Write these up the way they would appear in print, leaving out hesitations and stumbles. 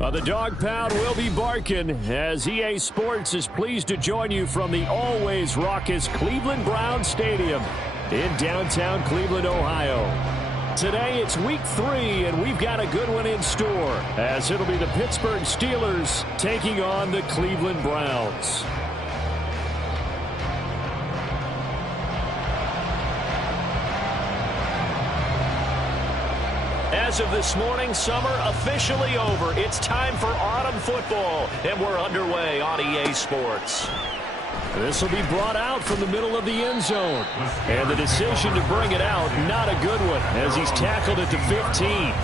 The dog pound will be barking as EA Sports is pleased to join you from the always raucous Cleveland Browns Stadium in downtown Cleveland, Ohio. Today it's week 3, and we've got a good one in store as it'll be the Pittsburgh Steelers taking on the Cleveland Browns. As of this morning, summer officially over. It's time for autumn football, and we're underway on EA Sports. This will be brought out from the middle of the end zone. And the decision to bring it out, not a good one, as he's tackled at the 15.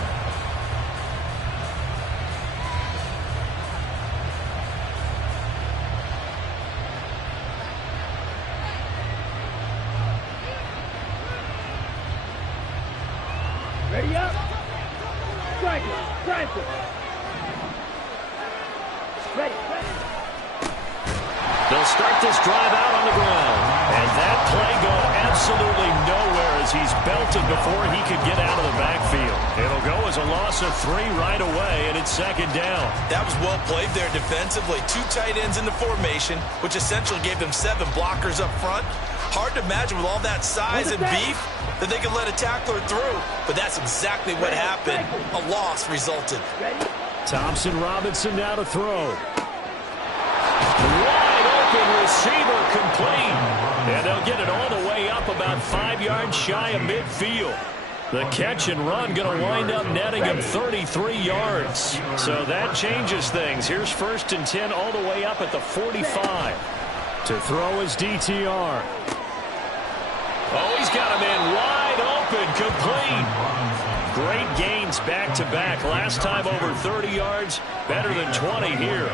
Ready up. Strike it. Strike it. Ready. They'll start this drive out on the ground. And that play going absolutely nowhere as he's belted before he could get out of the backfield. It'll go as a loss of 3 right away, and it's second down. That was well played there defensively. 2 tight ends in the formation, which essentially gave them 7 blockers up front. Hard to imagine with all that size and beef that they could let a tackler through. But that's exactly what happened. A loss resulted. Thompson Robinson now to throw. Wide open receiver complete. And they'll get it all the way up about 5 yards shy of midfield. The catch and run going to wind up netting him 33 yards. So that changes things. Here's 1st and 10 all the way up at the 45. To throw is DTR. Oh, he's got him in wide open, complete. Great gains back-to-back. Last time over 30 yards, better than 20 here.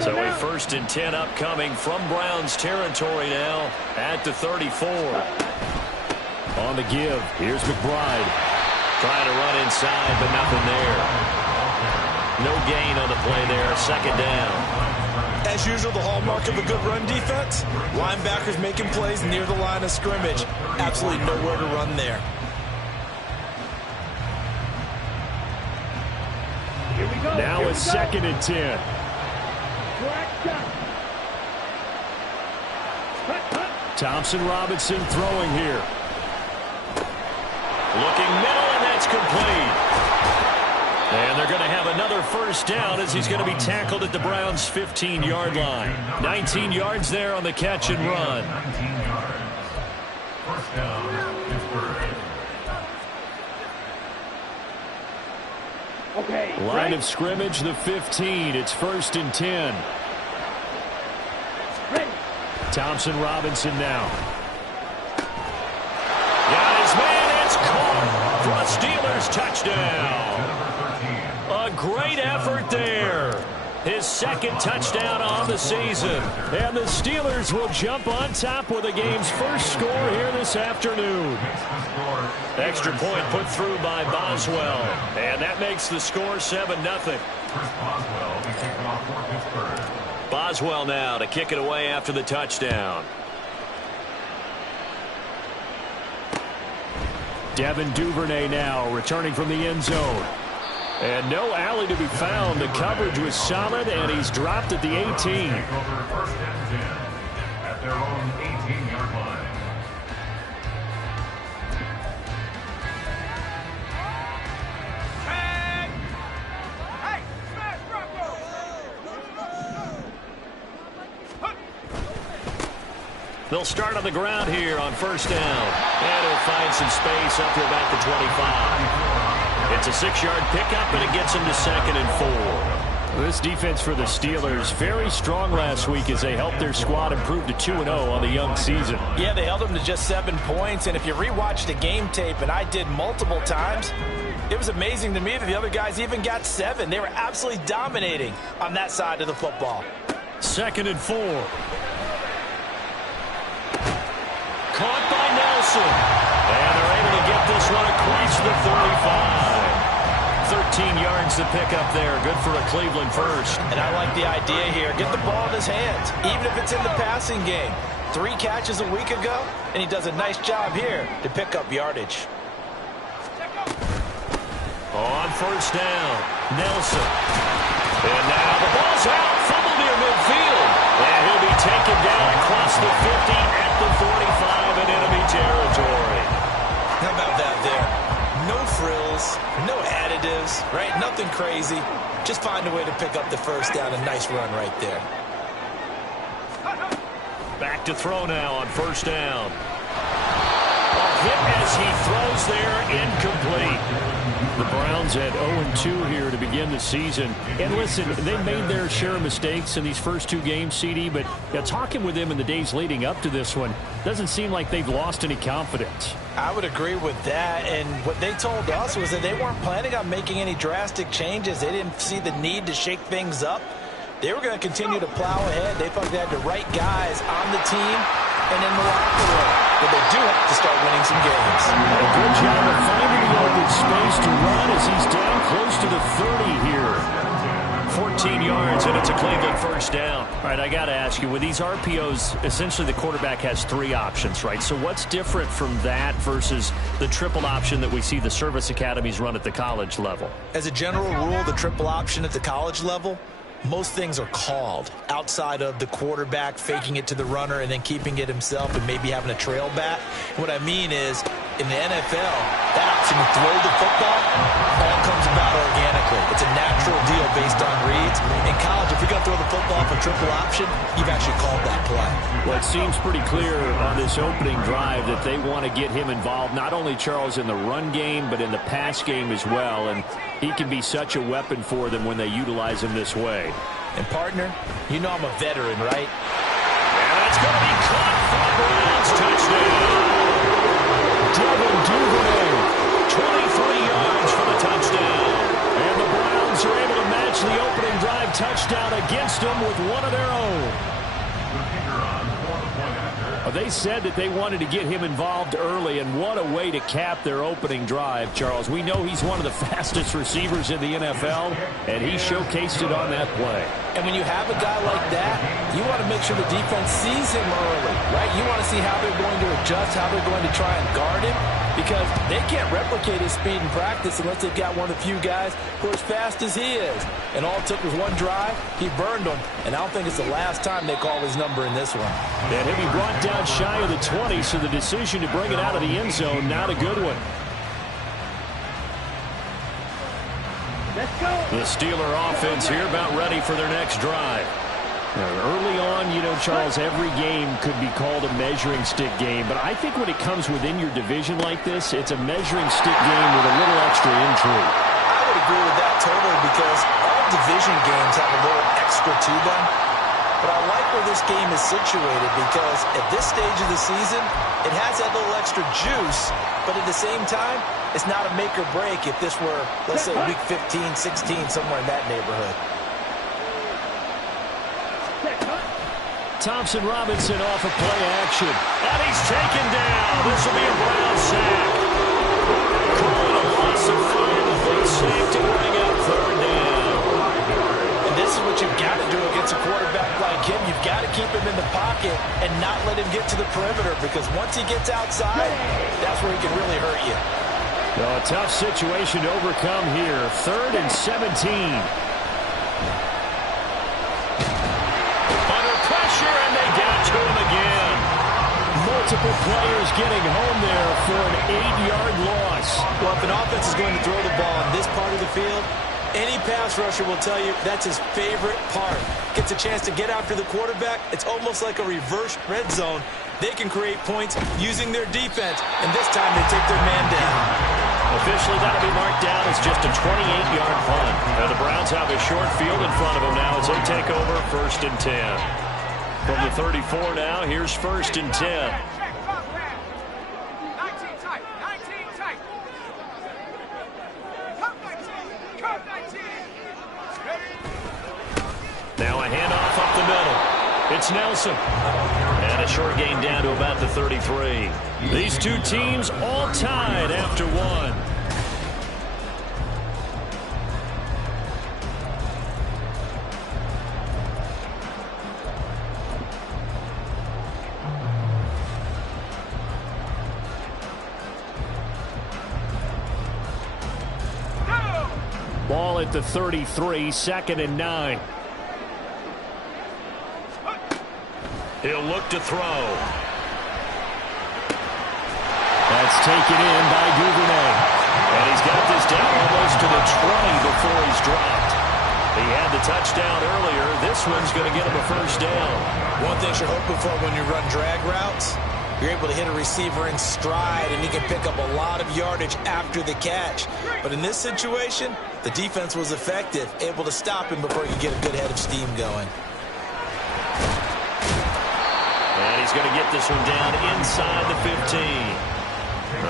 So a 1st and 10 upcoming from Browns territory now at the 34. On the give, here's McBride. Trying to run inside, but nothing there. No gain on the play there, 2nd down. As usual, the hallmark of a good run defense, linebackers making plays near the line of scrimmage. Absolutely nowhere to run there. Here we go. Now it's 2nd and 10. Thompson Robinson throwing here. Looking middle, and that's complete. And they're going to have another 1st down as he's going to be tackled at the Browns' 15-yard line. 19 yards there on the catch and run. 19 yards. 1st down, Pittsburgh. Okay. Line of scrimmage, the 15. It's 1st and 10. Ready. Thompson Robinson now. Got his man. It's caught for a Steelers touchdown. A great effort there. His 2nd touchdown on the season. And the Steelers will jump on top with the game's 1st score here this afternoon. Extra point put through by Boswell. And that makes the score 7-0. Boswell now to kick it away after the touchdown. Devin Duvernay now returning from the end zone. And no alley to be found. The coverage was solid, and he's dropped at the 18. 1st and 10 at their own 18-yard line. They'll start on the ground here on 1st down. And he'll find some space up to about the 25. It's a 6-yard pickup, and it gets him to 2nd and 4. This defense for the Steelers, very strong last week as they helped their squad improve to 2-0 on the young season. Yeah, they held them to just 7 points, and if you rewatch the game tape, and I did multiple times, it was amazing to me that the other guys even got 7. They were absolutely dominating on that side of the football. 2nd and 4. Caught by Nelson. And they're able to get this one across the 35. 13 yards to pick up there. Good for a Cleveland 1st. And I like the idea here. Get the ball in his hands, even if it's in the passing game. 3 catches a week ago, and he does a nice job here to pick up yardage. On first down, Nelson. And now the ball's out, fumble near midfield. And he'll be taken down across the 50 at the 45 in enemy territory. How about that there? No frills, no additives, right? Nothing crazy. Just find a way to pick up the first down. A nice run right there. Back to throw now on first down. A hit as he throws there, incomplete. The Browns at 0-2 here to begin the season. And listen, they made their share of mistakes in these first two games, CD, but talking with them in the days leading up to this one, doesn't seem like they've lost any confidence. I would agree with that, and what they told us was that they weren't planning on making any drastic changes. They didn't see the need to shake things up. They were going to continue to plow ahead. They thought they had the right guys on the team and in the locker room. But they do have to start winning some games. A good job of finding the open space to run as he's down close to the 30 here. 14 yards, and it's a Cleveland first down. All right, I got to ask you, with these RPOs, essentially the quarterback has three options, right? So what's different from that versus the triple option that we see the service academies run at the college level? As a general rule, the triple option at the college level, most things are called outside of the quarterback faking it to the runner and then keeping it himself and maybe having a trail back. What I mean is, in the NFL, that option to throw the football all comes about organically. It's a natural deal based on reads. In college, if you're going to throw the football for triple option, you've actually called that play. Well, it seems pretty clear on this opening drive that they want to get him involved, not only, Charles, in the run game, but in the pass game as well. And he can be such a weapon for them when they utilize him this way. And, partner, you know I'm a veteran, right? And that's going to be caught for the Browns. Touchdown. Devin Duvernay, 23 yards for the touchdown. And the Browns are able to match the opening drive touchdown against them with one of their own. They said that they wanted to get him involved early, and what a way to cap their opening drive, Charles. We know he's one of the fastest receivers in the NFL, and he showcased it on that play. And when you have a guy like that, you want to make sure the defense sees him early, right? You want to see how they're going to adjust, how they're going to try and guard him, because they can't replicate his speed in practice unless they've got one of the few guys who are as fast as he is. And all it took was one drive. He burned them, and I don't think it's the last time they call his number in this one. And he'll be brought down shy of the 20, so the decision to bring it out of the end zone, not a good one. Let's go. The Steeler offense here about ready for their next drive. Now, early on, you know, Charles, every game could be called a measuring stick game, but I think when it comes within your division like this, it's a measuring stick game with a little extra intrigue. I would agree with that totally, because all division games have a little extra to them. But I like where this game is situated, because at this stage of the season, it has that little extra juice, but at the same time, it's not a make or break if this were, let's say, week 15, 16, somewhere in that neighborhood. Thompson Robinson off of play action. And he's taken down. This will be a Brown sack. Calling a loss of 5, but safe to bring up third down. And this is what you've got to do against a quarterback like him. You've got to keep him in the pocket and not let him get to the perimeter, because once he gets outside, that's where he can really hurt you. Well, a tough situation to overcome here. 3rd and 17. And they got to him again. Multiple players getting home there for an 8-yard loss. Well, if an offense is going to throw the ball in this part of the field, any pass rusher will tell you that's his favorite part. Gets a chance to get after the quarterback. It's almost like a reverse red zone. They can create points using their defense, and this time they take their man down. Officially, that'll be marked down as just a 28-yard punt. Now the Browns have a short field in front of them now as they take over 1st and 10. From the 34 now, here's 1st and 10. Now a handoff up the middle. It's Nelson. And a short gain down to about the 33. These two teams all tied after one. Ball at the 33, 2nd and 9. He'll look to throw. That's taken in by Duvernay. And he's got this down almost to the 20 before he's dropped. He had the touchdown earlier. This one's going to get him a first down. One thing you're hoping for when you run drag routes, you're able to hit a receiver in stride, and he can pick up a lot of yardage after the catch. But in this situation, the defense was effective, able to stop him before he could get a good head of steam going. And he's going to get this one down inside the 15.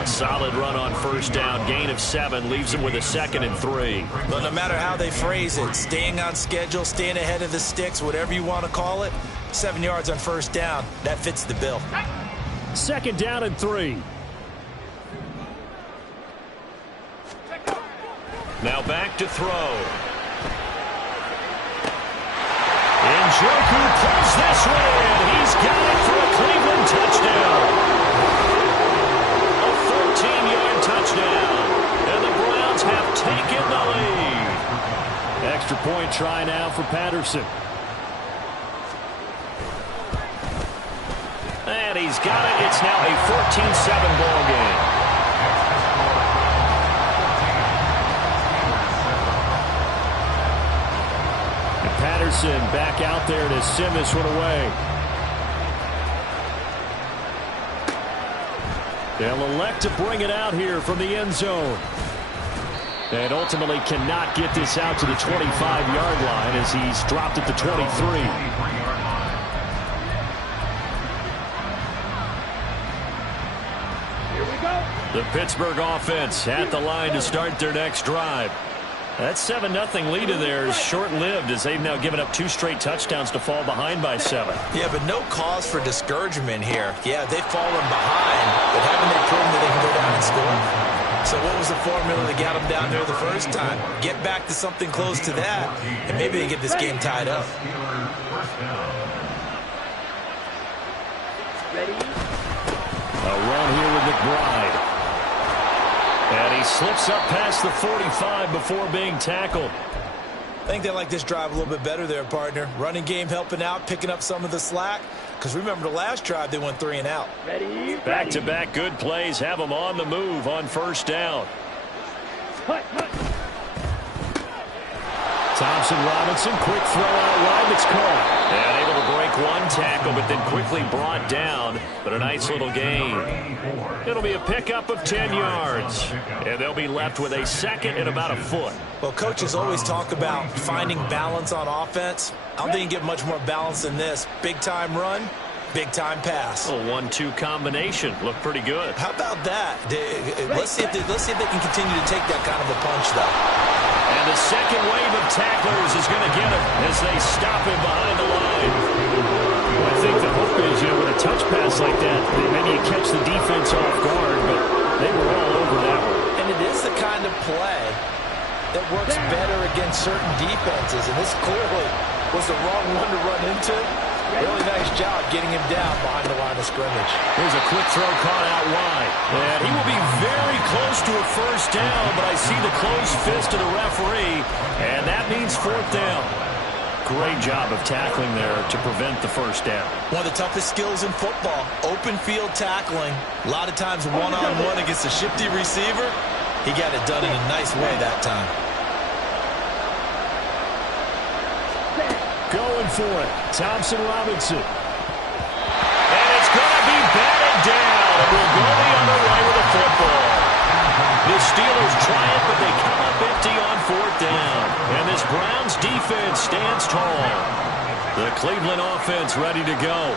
A solid run on first down. Gain of 7 leaves him with a 2nd and 3. But no matter how they phrase it, staying on schedule, staying ahead of the sticks, whatever you want to call it, 7 yards on first down, that fits the bill. 2nd down and 3. Now back to throw. Njoku pulls this one in. He's got it for a Cleveland touchdown. A 14-yard touchdown. And the Browns have taken the lead. Extra point try now for Patterson. And he's got it. It's now a 14-7 ball game. And Patterson back out there to send this one away. They'll elect to bring it out here from the end zone. And ultimately cannot get this out to the 25-yard line as he's dropped at the 23. The Pittsburgh offense at the line to start their next drive. That 7-0 lead of theirs is short-lived as they've now given up 2 straight touchdowns to fall behind by 7. Yeah, but no cause for discouragement here. Yeah, they've fallen behind, but haven't they proven that they can go down and score? So what was the formula that got them down there the first time? Get back to something close to that, and maybe they get this game tied up. A run here with McBride. And he slips up past the 45 before being tackled. I think they like this drive a little bit better there, partner. Running game helping out, picking up some of the slack. Because remember the last drive, they went 3 and out. Back-to-back good plays have them on the move on first down. Thompson Robinson, quick throw out wide that's caught. And able to break one tackle, but then quickly brought down. But a nice little gain. It'll be a pickup of 10 yards. And they'll be left with a 2nd and about a foot. Well, coaches always talk about finding balance on offense. I don't think you get much more balance than this. Big-time run, big-time pass. A 1-2 combination. Looked pretty good. How about that? Let's see if they can continue to take that kind of a punch, though. And the second wave of tacklers is going to get him as they stop him behind the line. I think the hope is, with a touch pass like that, maybe you catch the defense off guard, but they were all over that one. And it is the kind of play that works better against certain defenses, and this clearly was the wrong one to run into. Really nice job getting him down behind the line of scrimmage. Here's a quick throw caught out wide. And he will be very close to a first down, but I see the closed fist of the referee, and that means 4th down. Great job of tackling there to prevent the first down. One of the toughest skills in football, open field tackling. A lot of times one-on-one against a shifty receiver. He got it done in a nice way that time. Going for it, Thompson Robinson. And it's going to be batted down. And we'll go the other way with the football. The Steelers try it, but they come up empty on 4th down. And this Browns defense stands tall. The Cleveland offense ready to go.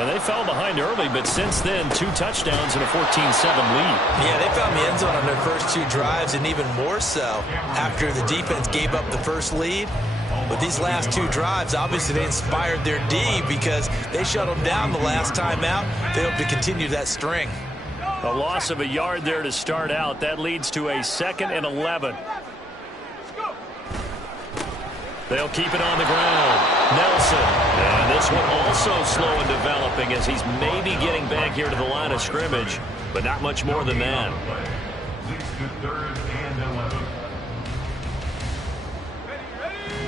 And they fell behind early, but since then, 2 touchdowns and a 14-7 lead. Yeah, they found the end zone on their first 2 drives, and even more so after the defense gave up the first lead. But these last 2 drives, obviously they inspired their D because they shut them down the last time out. They hope to continue that string. A loss of a yard there to start out. That leads to a 2nd and 11. They'll keep it on the ground. Nelson. And this one also slow in developing as he's maybe getting back here to the line of scrimmage, but not much more than that.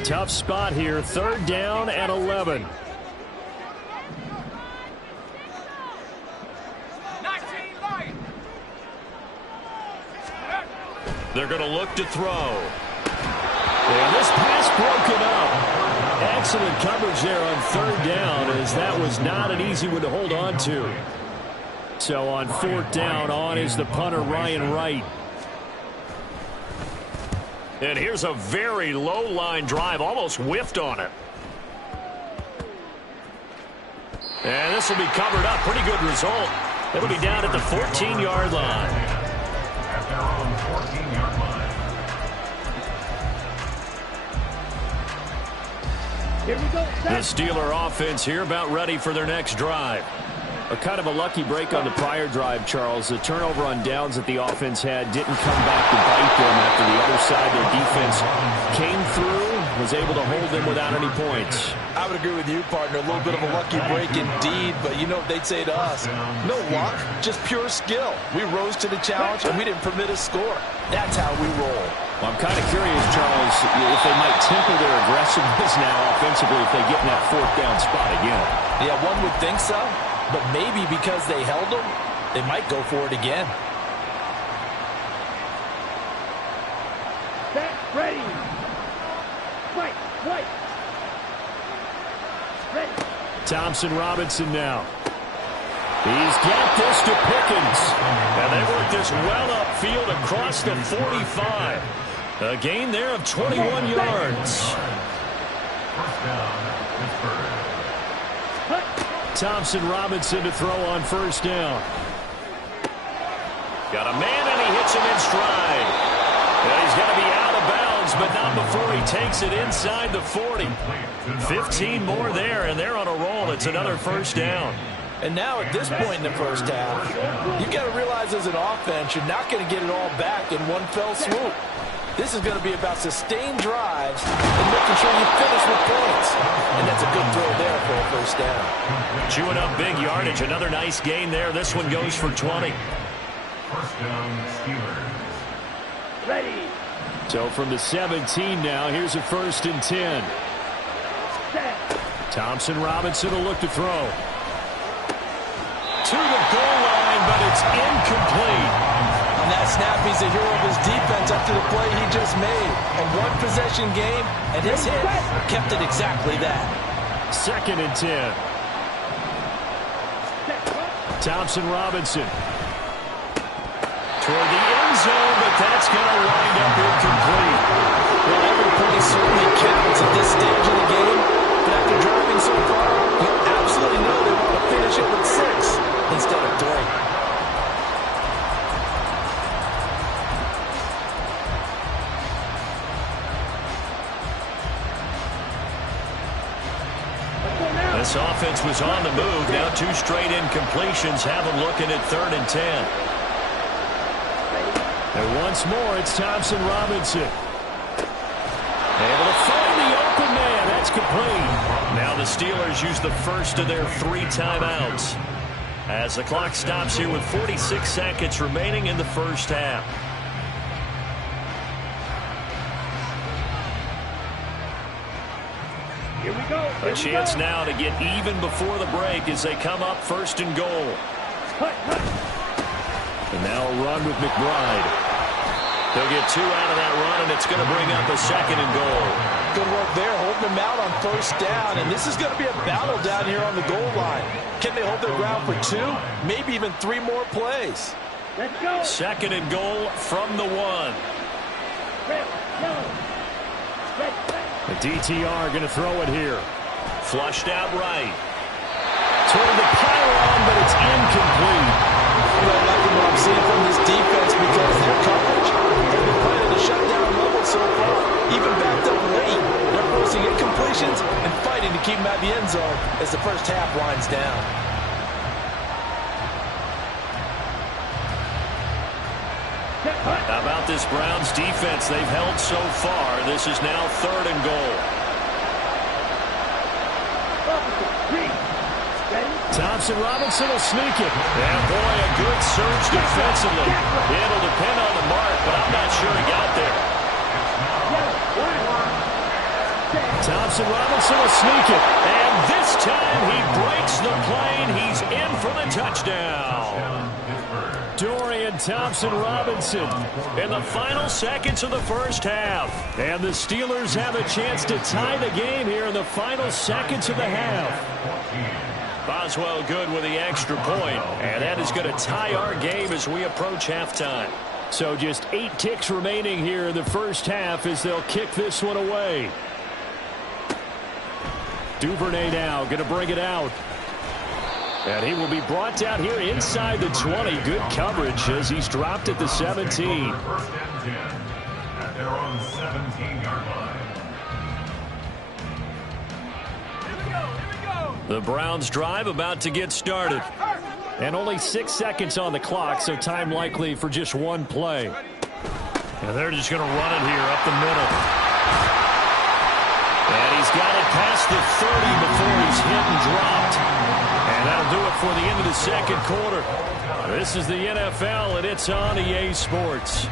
Tough spot here. 3rd down and 11. They're going to look to throw. And this pass broken up. Excellent coverage there on 3rd down, as that was not an easy one to hold on to. So on 4th down, on is the punter, Ryan Wright. And here's a very low line drive, almost whiffed on it. And this will be covered up. Pretty good result. It'll be down at the 14-yard line. At their own 14-yard line. Here we go. The Steeler offense here about ready for their next drive. A kind of a lucky break on the prior drive, Charles. The turnover on downs that the offense had didn't come back to bite them after the other side. Their defense came through, was able to hold them without any points. I would agree with you, partner. A little bit of a lucky break indeed, but you know what they'd say to us? No luck, just pure skill. We rose to the challenge, and we didn't permit a score. That's how we roll. Well, I'm kind of curious, Charles, if they might temper their aggressiveness now offensively if they get in that 4th down spot again. Yeah, one would think so. But maybe because they held them, they might go for it again. Set, ready. Right. Ready. Thompson Robinson now. He's got this to Pickens. And they work this well upfield across the 45. A gain there of 21 yards. First down, Pittsburgh. Thompson Robinson to throw on 1st down. Got a man, and he hits him in stride. Well, he's going to be out of bounds, but not before he takes it inside the 40. 15 more there, and they're on a roll. It's another 1st down. And now at this point in the first half, you've got to realize as an offense, you're not going to get it all back in one fell swoop. This is going to be about sustained drives and making sure you finish with points. And that's a good throw there for a 1st down. Chewing up big yardage. Another nice gain there. This one goes for 20. First down, Steelers. Ready. So from the 17 now, here's a 1st and 10. Set. Thompson Robinson will look to throw. To the goal line, but it's incomplete. On that snap, he's a hero of his defense after the play he just made. A one-possession game, and his hit kept it exactly that. 2nd and 10. Thompson Robinson. Toward the end zone, but that's going to wind up incomplete. Well, every play certainly counts at this stage of the game, but after driving so far, you absolutely know they want to finish it with 6 instead of 3. This offense was on the move. Now 2 straight incompletions have them looking at 3rd and 10. And once more, it's Thompson Robinson. Able to find the open man. That's complete. Now the Steelers use the first of their 3 timeouts as the clock stops here with 46 seconds remaining in the first half. Here we go. A chance now to get even before the break as they come up 1st and goal. And now a run with McBride. They'll get 2 out of that run, and it's going to bring up a 2nd and goal. Good work there, holding them out on 1st down, and this is going to be a battle down here on the goal line. Can they hold their ground for 2, maybe even 3 more plays? Let's go. 2nd and goal from the 1. Red, yellow. Red. The DTR going to throw it here. Flushed out right. Toward the pylon, but it's incomplete. I'm not liking what I'm seeing from this defense because their coverage has been playing at a shutdown level so far. Even backed up late, they're forcing incompletions and fighting to keep them out of the end zone as the first half winds down. How about this Browns defense they've held so far? This is now 3rd and goal. Thompson Robinson will sneak it. And boy, a good surge defensively. It'll depend on the mark, but I'm not sure he got there. Thompson Robinson will sneak it. And this time he breaks the plane. He's in for the touchdown. Dorian Thompson-Robinson in the final seconds of the first half. And the Steelers have a chance to tie the game here in the final seconds of the half. Boswell good with the extra point. And that is going to tie our game as we approach halftime. So just 8 ticks remaining here in the first half as they'll kick this one away. Duvernay now going to bring it out. And he will be brought down here inside the 20. Good coverage as he's dropped at the 17. First and 10 at their own 17-yard line. The Browns drive about to get started. And only 6 seconds on the clock, so time likely for just one play. And they're just going to run it here up the middle. And he's got it past the 30 before he's hit and dropped. And that'll do it for the end of the second quarter. This is the NFL, and it's on EA Sports.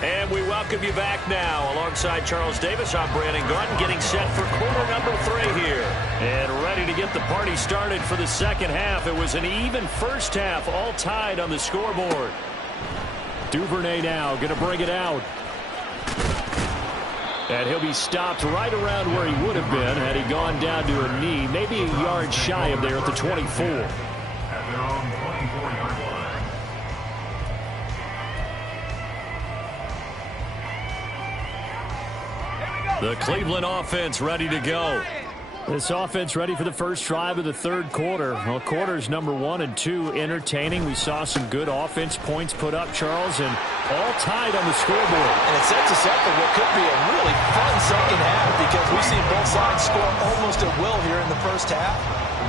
And we welcome you back now. Alongside Charles Davis, I'm Brandon Garden, getting set for quarter number 3 here. And ready to get the party started for the second half. It was an even first half, all tied on the scoreboard. Duvernay now going to bring it out. And he'll be stopped right around where he would have been had he gone down to a knee, maybe a yard shy of there at the 24. At their own 24-yard line. The Cleveland offense ready to go. This offense ready for the first drive of the third quarter. Well, quarters number 1 and 2 entertaining. We saw some good offense points put up, Charles, and all tied on the scoreboard. And it sets us up for what could be a really fun second half because we've seen both sides score almost at will here in the first half.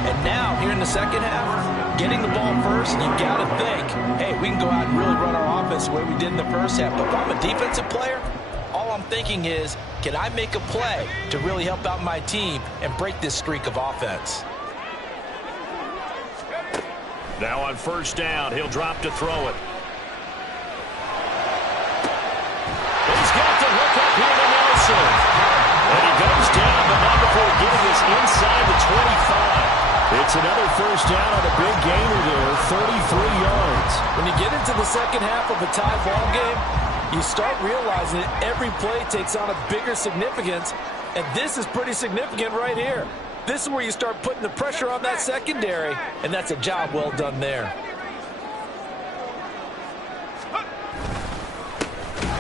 And now, here in the second half, getting the ball first, you got to think, hey, we can go out and really run our offense the way we did in the first half. But if I'm a defensive player, all I'm thinking is, can I make a play to really help out my team and break this streak of offense? Now on first down, he'll drop to throw it. He's got to hook up here to Nelson. And he goes down, but not before getting us inside the 25. It's another first down on a big gainer there, 33 yards. When you get into the second half of a tie ball game, you start realizing that every play takes on a bigger significance, and this is pretty significant right here. This is where you start putting the pressure on that secondary, and that's a job well done there.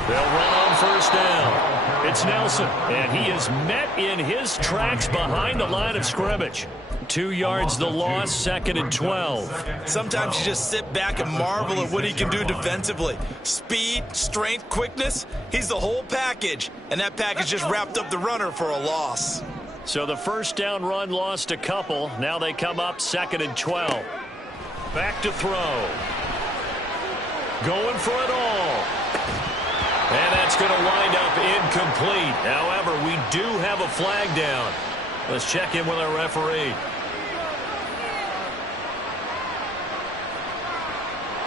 They'll run on first down. It's Nelson, and he is met in his tracks behind the line of scrimmage. 2 yards the loss, 2nd and 12. Sometimes you just sit back and marvel at what he can do defensively. Speed, strength, quickness, he's the whole package. And that package just wrapped up the runner for a loss. So the first down run lost a couple. Now they come up 2nd and 12. Back to throw. Going for it all. And that's going to wind up incomplete. However, we do have a flag down. Let's check in with our referee.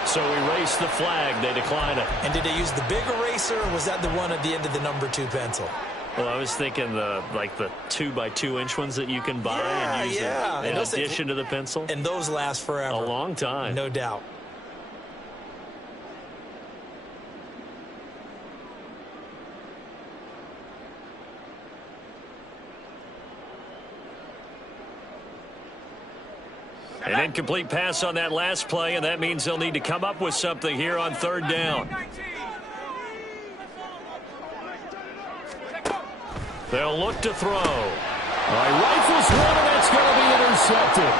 So erase the flag. They decline it. And did they use the big eraser, or was that the one at the end of the number 2 pencil? Well, I was thinking the 2x2-inch ones that you can buy and use in addition to the pencil. And those last forever. A long time. No doubt. An incomplete pass on that last play, and that means they'll need to come up with something here on third down. They'll look to throw. Rifles one, and that's going to be intercepted.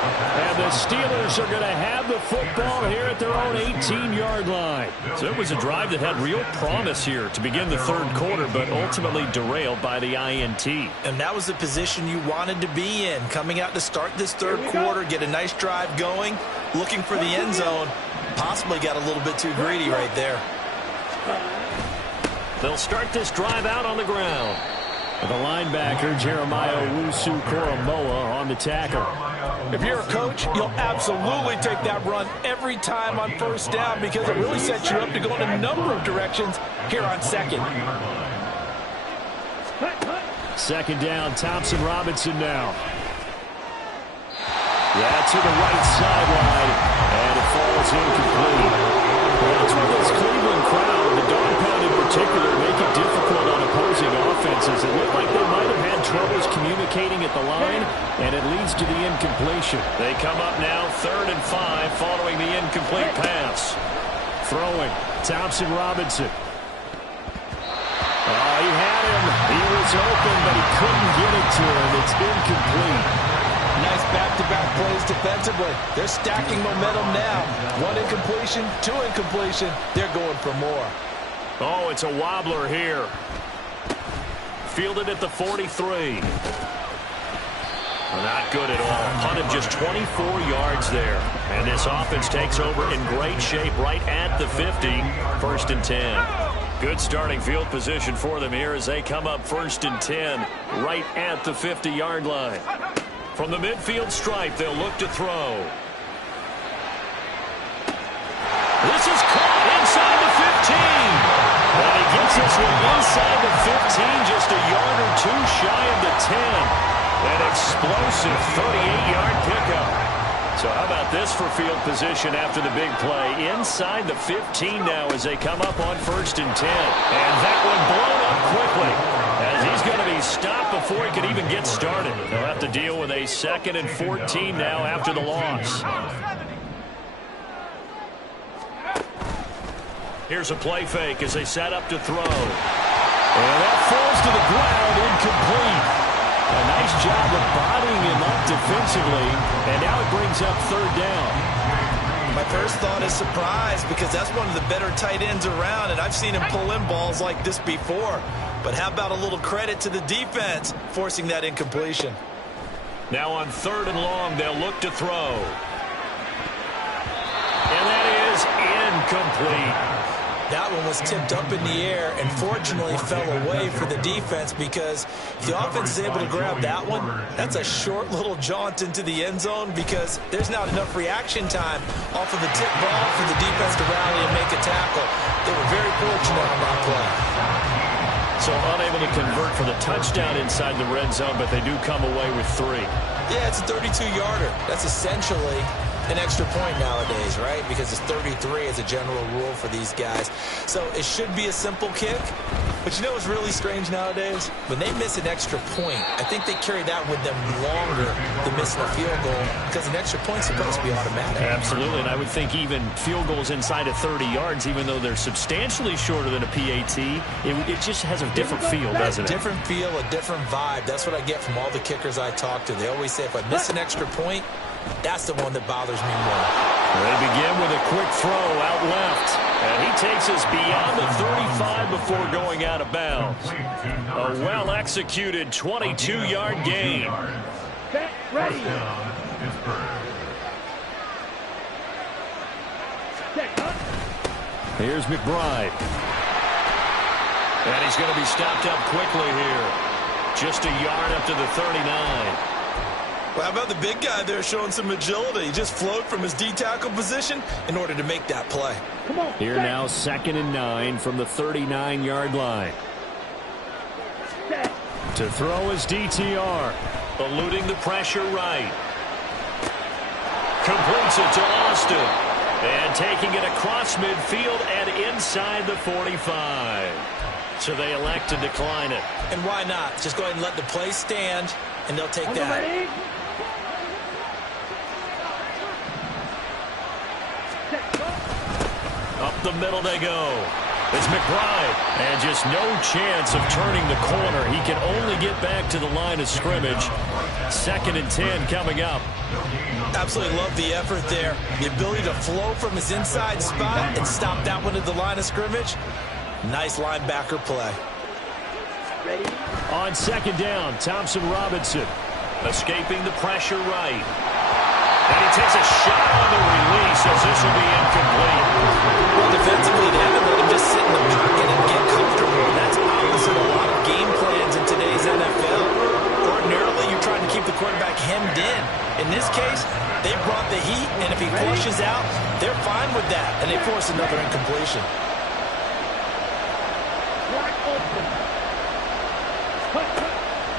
And the Steelers are going to have the football here at their own 18-yard line. So it was a drive that had real promise here to begin the third quarter, but ultimately derailed by the INT. And that was the position you wanted to be in. Coming out to start this third quarter, get a nice drive going, looking for the end zone. Possibly got a little bit too greedy right there. They'll start this drive out on the ground. The linebacker, Jeremiah Owusu-Koramoah, on the tackle. If you're a coach, you'll absolutely take that run every time on first down because it really sets you up to go in a number of directions here on second. Second down, Thompson-Robinson now. Yeah, to the right sideline, and it falls incomplete. Well, that's where this Cleveland crowd, the dog pound in particular, make it difficult on opposing offenses. It looked like they might have had troubles communicating at the line, and it leads to the incompletion. They come up now 3rd and 5 following the incomplete pass. Throwing, Thompson-Robinson. Oh, he had him. He was open, but he couldn't get it to him. It's incomplete. Nice back-to-back plays defensively. They're stacking momentum now. 1 incompletion, 2 incompletion. They're going for more. Oh, it's a wobbler here. Fielded at the 43. Not good at all. Punted just 24 yards there. And this offense takes over in great shape right at the 50. 1st and 10. Good starting field position for them here as they come up 1st and 10 right at the 50-yard line. From the midfield stripe, they'll look to throw. This is caught inside the 15. And he gets this one inside the 15, just a yard or 2 shy of the 10. An explosive 38-yard pickup. So how about this for field position after the big play? Inside the 15 now as they come up on 1st and 10. And that one blown up quickly as he's going to be stopped before he can even get started. They'll have to deal with a 2nd and 14 now after the loss. Here's a play fake as they set up to throw. And that falls to the ground, incomplete. A nice job of bodying him up defensively, and now it brings up 3rd down. My first thought is surprise because that's one of the better tight ends around, and I've seen him pull in balls like this before. But how about a little credit to the defense forcing that incompletion? Now on 3rd and long, they'll look to throw. And that is incomplete. That one was tipped up in the air and fortunately fell away for the defense because if the offense is able to grab that one, that's a short little jaunt into the end zone because there's not enough reaction time off of the tip ball for the defense to rally and make a tackle. They were very fortunate on that play. So unable to convert for the touchdown inside the red zone, but they do come away with 3. Yeah, it's a 32-yarder. That's essentially an extra point nowadays, right? Because it's 33 as a general rule for these guys. So it should be a simple kick. But you know what's really strange nowadays? When they miss an extra point, I think they carry that with them longer than missing a field goal because an extra point's supposed to be automatic. Absolutely, and I would think even field goals inside of 30 yards, even though they're substantially shorter than a PAT, it just has a different feel, doesn't it? Different feel, a different vibe. That's what I get from all the kickers I talk to. They always say if I miss an extra point, that's the one that bothers me more. They begin with a quick throw out left. And he takes us beyond the 35 before going out of bounds. A well-executed 22-yard gain. Set, ready. Here's McBride. And he's going to be stopped up quickly here. Just a yard up to the 39. Well, how about the big guy there showing some agility? He just flowed from his D-tackle position in order to make that play. Come on. Here now, 2nd and 9 from the 39-yard line. Set. To throw is DTR. Eluding the pressure right. Completes it to Austin. And taking it across midfield and inside the 45. So they elect to decline it. And why not? Just go ahead and let the play stand, and they'll take that. Ready? Up the middle they go. It's McBride. And just no chance of turning the corner. He can only get back to the line of scrimmage. 2nd and 10 coming up. Absolutely love the effort there. The ability to flow from his inside spot and stop that one at the line of scrimmage. Nice linebacker play. Ready? On 2nd down, Thompson-Robinson. Escaping the pressure right. And he takes a shot on the release as this will be incomplete. Well, defensively, they haven't let him just sit in the pocket and get comfortable. That's opposite a lot of game plans in today's force another incompletion.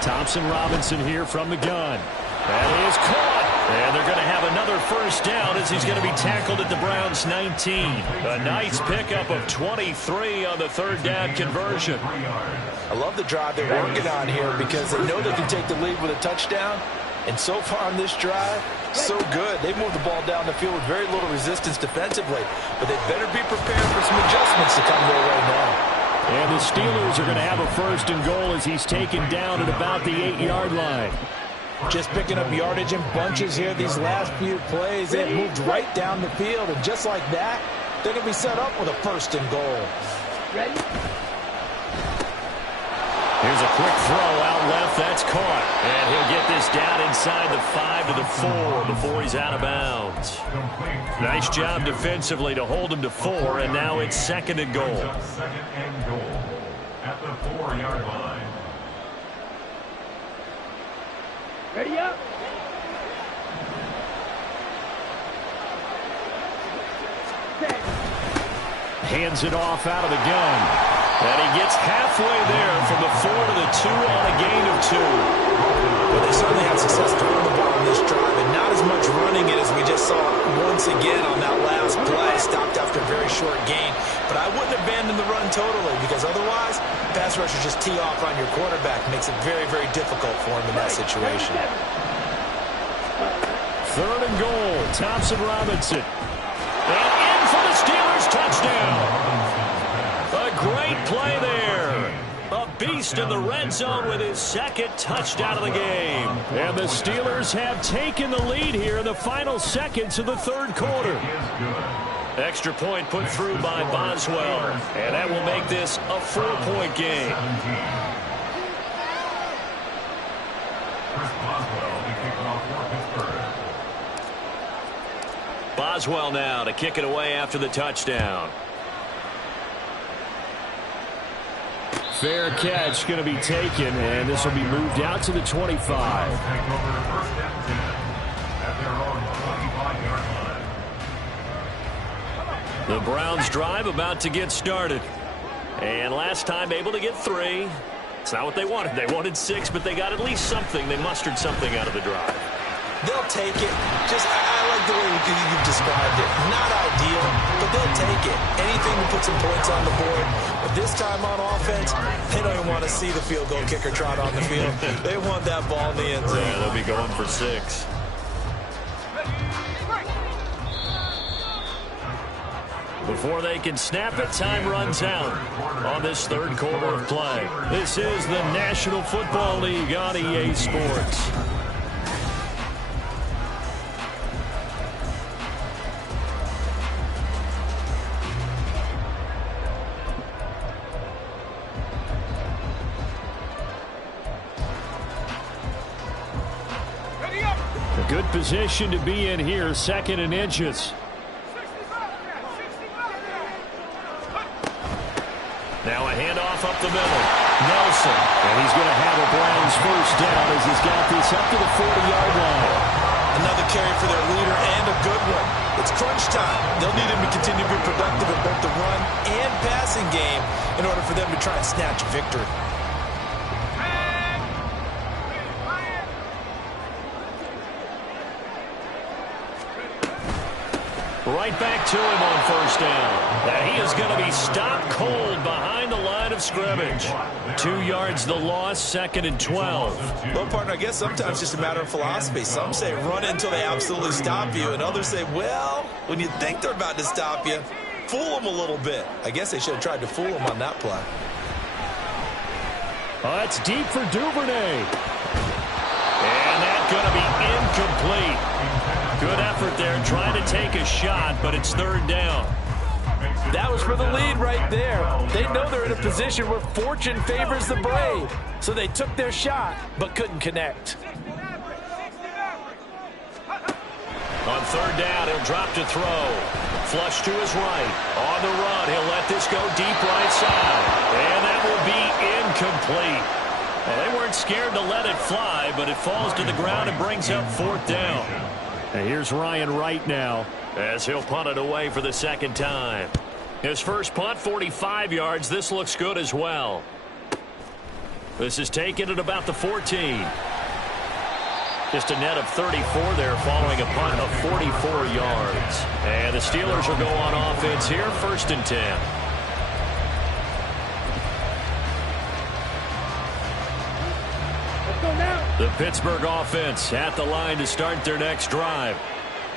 Thompson Robinson here from the gun. That is caught. And they're going to have another first down as he's going to be tackled at the Browns' 19. A nice pickup of 23 on the third down conversion. I love the drive they're working on here because they know they can take the lead with a touchdown. And so far on this drive, so good. They moved the ball down the field with very little resistance defensively. But they better be prepared for some adjustments to come their way now. And the Steelers are going to have a first and goal as he's taken down at about the 8-yard line. Just picking up yardage in bunches here these last few plays. They moved right down the field, and just like that, they're going to be set up with a first and goal. Ready? Here's a quick throw out left. That's caught. And he'll get this down inside the 5 to the 4 before he's out of bounds. Nice job defensively to hold him to 4, and now it's second and goal. Second and goal at the 4-yard line. Ready up? Set. Hands it off out of the gun. And he gets halfway there from the 4 to the 2 on a gain of 2. But they certainly had success throwing the ball on this drive, and not as much running it as we just saw once again on that last play. Stopped after a very short gain. But I wouldn't abandon the run totally, because otherwise, pass rushers just tee off on your quarterback. Makes it very, very difficult for him in that situation. Third and goal, Thompson Robinson. And in for the Steelers, touchdown. A great play there. A beast in the red zone with his second touchdown of the game. And the Steelers have taken the lead here in the final seconds of the third quarter. Extra point put through by Boswell. And that will make this a 4-point game. Boswell now to kick it away after the touchdown. Fair catch going to be taken, and this will be moved out to the 25. The Browns drive about to get started. And last time able to get 3. It's not what they wanted. They wanted 6, but they got at least something. They mustered something out of the drive. They'll take it. I like the way you've described it. Not ideal, but they'll take it. Anything to put some points on the board. But this time on offense, they don't even want to see the field goal kicker trot on the field. They want that ball in the end zone. Yeah, they'll be going for 6. Before they can snap it, time runs out on this third quarter of play. This is the National Football League on EA Sports. A good position to be in here, second and inches. Now a handoff up the middle. Nelson. And he's going to have a Browns first down as he's got this up to the 40-yard line. Another carry for their leader and a good one. It's crunch time. They'll need him to continue to be productive in both the run and passing game in order for them to try and snatch victory. Right back to him on first down. And he is going to be stopped cold behind the line of scrimmage. 2 yards the loss, second and 12. Well, partner, I guess sometimes it's just a matter of philosophy. Some say run until they absolutely stop you, and others say, well, when you think they're about to stop you, fool them a little bit. I guess they should have tried to fool them on that play. That's deep for Duvernay. And that's going to be incomplete. Good effort there, trying to take a shot, but it's third down. That was for the lead right there. They know they're in a position where fortune favors the brave. So they took their shot, but couldn't connect. On third down, he'll drop to throw. Flush to his right. On the run, he'll let this go deep right side. And that will be incomplete. Well, they weren't scared to let it fly, but it falls to the ground and brings up fourth down. And here's Ryan Wright now as he'll punt it away for the second time. His first punt, 45 yards. This looks good as well. This is taken at about the 14. Just a net of 34 there following a punt of 44 yards. And the Steelers will go on offense here, 1st and 10. Let's go now. The Pittsburgh offense at the line to start their next drive.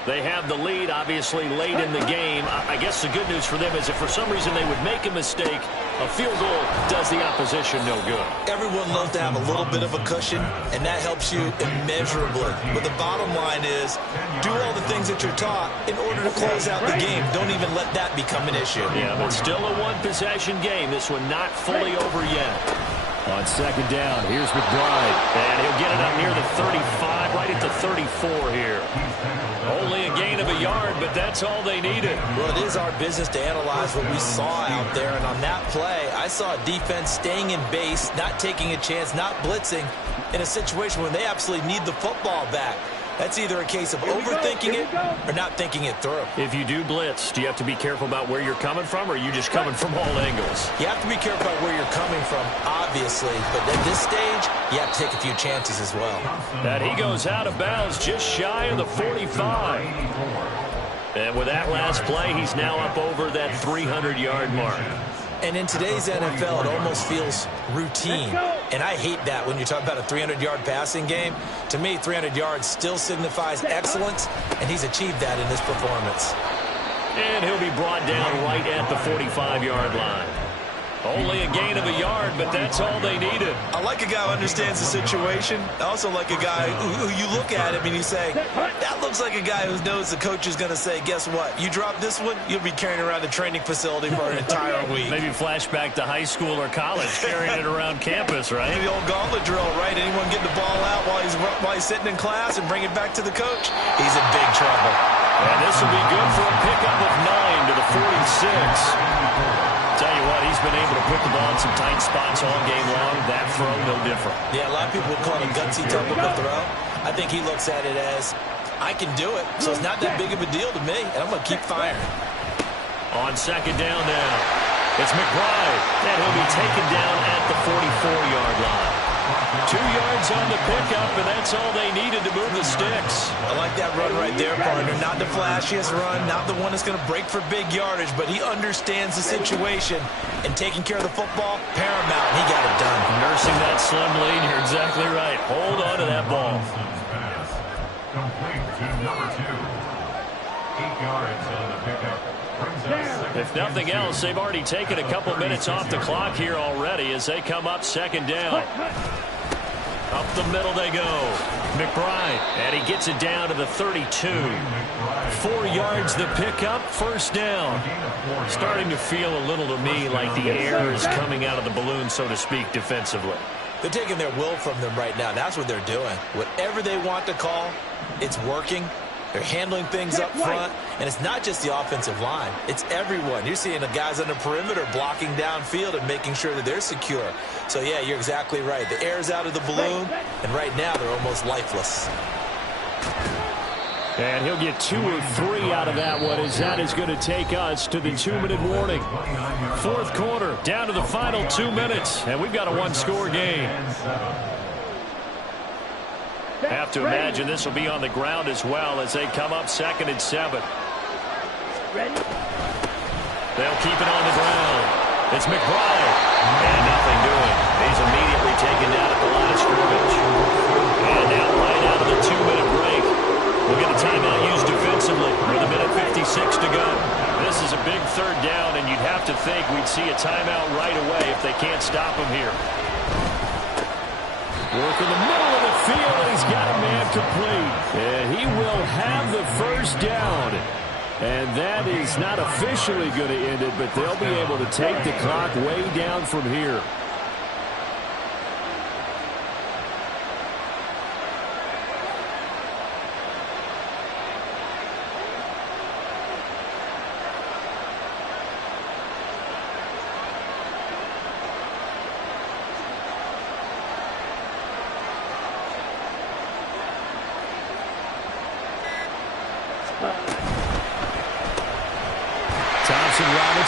They have the lead, obviously, late in the game. I guess the good news for them is if for some reason they would make a mistake, a field goal does the opposition no good. Everyone loves to have a little bit of a cushion, and that helps you immeasurably. But the bottom line is, do all the things that you're taught in order to close out the game. Don't even let that become an issue. Yeah, but still a one-possession game. This one not fully over yet. On second down, here's McBride. And he'll get it up near the 35, right at the 34 here. Only a gain of a yard, but that's all they needed. Well, it is our business to analyze what we saw out there. And on that play, I saw a defense staying in base, not taking a chance, not blitzing in a situation when they absolutely need the football back. That's either a case of overthinking it or not thinking it through. If you do blitz, do you have to be careful about where you're coming from, or are you just coming from all angles? You have to be careful about where you're coming from, obviously. But at this stage, you have to take a few chances as well. And he goes out of bounds just shy of the 45. And with that last play, he's now up over that 300-yard mark. And in today's NFL, it almost feels routine. And I hate that when you talk about a 300-yard passing game. To me, 300 yards still signifies excellence, and he's achieved that in this performance. And he'll be brought down right at the 45-yard line. Only a gain of a yard, but that's all they needed. I like a guy who understands the situation. I also like a guy who you look at him and you say, that looks like a guy who knows the coach is going to say, guess what? You drop this one, you'll be carrying around the training facility for an entire week. Maybe flashback to high school or college, carrying it around campus, right? The old gauntlet drill, right? Anyone get the ball out while he's sitting in class and bring it back to the coach? He's in big trouble. And this will be good for a pickup of 9 to the 46. Tell you what, he's been able to put the ball in some tight spots all game long. That throw, no different. Yeah, a lot of people would call it a gutsy type of a throw. I think he looks at it as, I can do it, so it's not that big of a deal to me, and I'm going to keep firing. On second down now, it's McBride, and he'll be taken down at the 44-yard line. 2 yards on the pickup, and that's all they needed to move the sticks. I like that run right there, partner. Not the flashiest run, not the one that's going to break for big yardage, but he understands the situation, and taking care of the football, paramount. He got it done. Nursing that slim lead, you're exactly right. Hold on to that ball. Complete to number 2. 8 yards on the pickup. If nothing else, they've already taken a couple minutes off the clock here already as they come up second down. Up the middle they go. McBride, and he gets it down to the 32. 4 yards the pickup, first down. Starting to feel a little to me like the air is coming out of the balloon, so to speak, defensively. They're taking their will from them right now. That's what they're doing. Whatever they want to call, it's working. They're handling things up front, and it's not just the offensive line. It's everyone. You're seeing the guys on the perimeter blocking downfield and making sure that they're secure. So, yeah, you're exactly right. The air's out of the balloon, and right now they're almost lifeless. And he'll get 2 or 3 out of that one as that is going to take us to the 2-minute warning. Fourth quarter, down to the final 2 minutes, and we've got a one-score game. Have to imagine this will be on the ground as well as they come up second and 7. Ready? They'll keep it on the ground. It's McBride. And nothing doing. He's immediately taken down at the line of scrimmage. And now right out of the 2-minute break. We'll get a timeout used defensively with 1:56 to go. This is a big third down, and you'd have to think we'd see a timeout right away if they can't stop him here. Work in the middle of the field, and he's got a man complete. And he will have the first down. And that is not officially going to end it, but they'll be able to take the clock way down from here.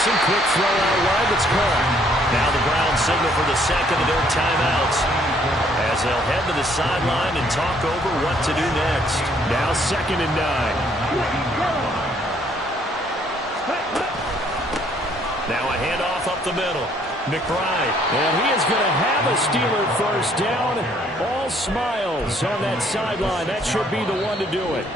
passing. Quick throw out wide that's caught. Now the Browns signal for the second of their timeouts as they'll head to the sideline and talk over what to do next. Now 2nd and 9. Now a handoff up the middle. McBride. And he is going to have a Steeler first down. All smiles on that sideline. That should be the one to do it.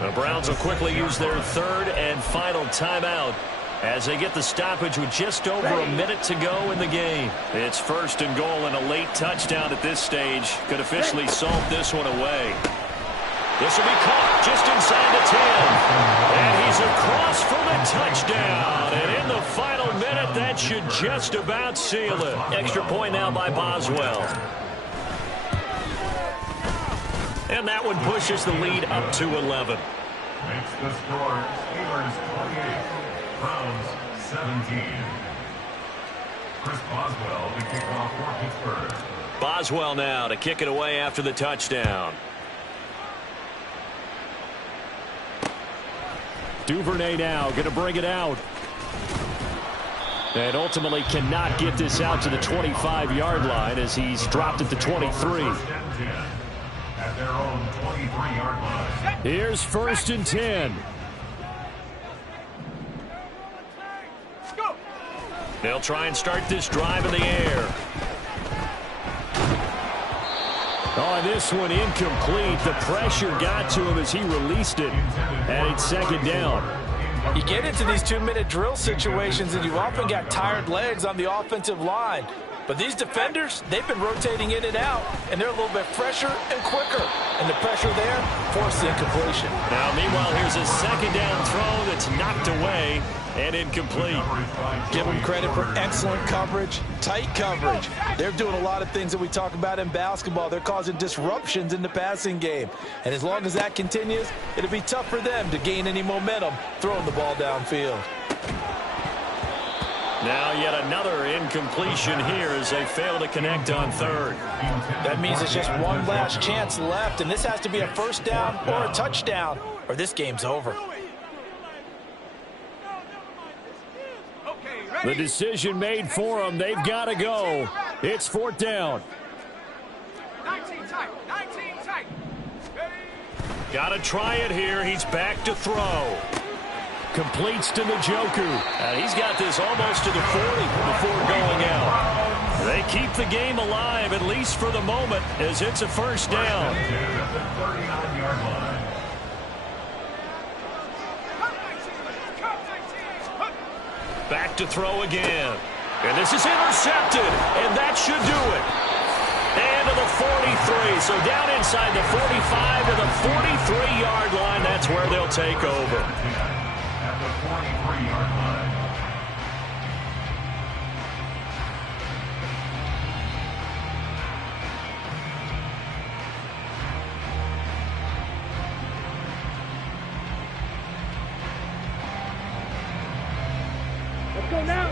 The Browns will quickly use their 3rd and final timeout as they get the stoppage with just over a minute to go in the game. It's 1st and goal, and a late touchdown at this stage could officially salt this one away. This will be caught just inside the 10. And he's across for the touchdown. And in the final minute, that should just about seal it. Extra point now by Boswell. And that one pushes the lead up to 11. Makes the score Steelers 28, Browns 17. Chris Boswell to kick off for Pittsburgh. Boswell now to kick it away after the touchdown. Duvernay now going to bring it out. And ultimately cannot get this out to the 25-yard line as he's dropped at the 23. At their own 23-yard line. Here's 1st and 10. They'll try and start this drive in the air. Oh, this one incomplete. The pressure got to him as he released it. And it's 2nd down. You get into these 2-minute drill situations, and you've often got tired legs on the offensive line. But these defenders, they've been rotating in and out, and they're a little bit fresher and quicker. And the pressure there forced the incompletion. Now, meanwhile, here's a 2nd down throw that's knocked away and incomplete. Give them credit for excellent coverage, tight coverage. They're doing a lot of things that we talk about in basketball. They're causing disruptions in the passing game. And as long as that continues, it'll be tough for them to gain any momentum throwing the ball downfield. Now yet another incompletion here as they fail to connect on 3rd. That means it's just one last chance left, and this has to be a 1st down or a touchdown, or this game's over. The decision made for them. They've got to go. It's 4th down. 19 tight. Got to try it here. He's back to throw. Completes to Njoku. And he's got this almost to the 40 before going out. They keep the game alive, at least for the moment, as it's a 1st down. Back to throw again. And this is intercepted. And that should do it. And to the 43. So down inside the 45 to the 43-yard line. That's where they'll take over. At the 43-yard line. Let's go now.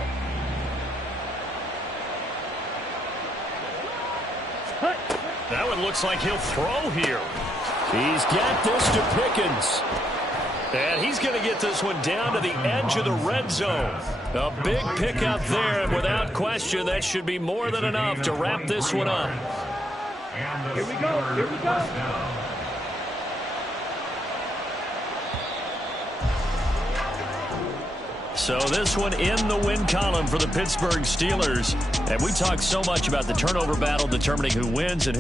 That one looks like he'll throw here. He's got this to Pickens. And he's going to get this one down to the edge of the red zone. A big pickup there, and without question, that should be more than enough to wrap this one up. Here we go. Here we go. So this one in the win column for the Pittsburgh Steelers. And we talk so much about the turnover battle determining who wins and who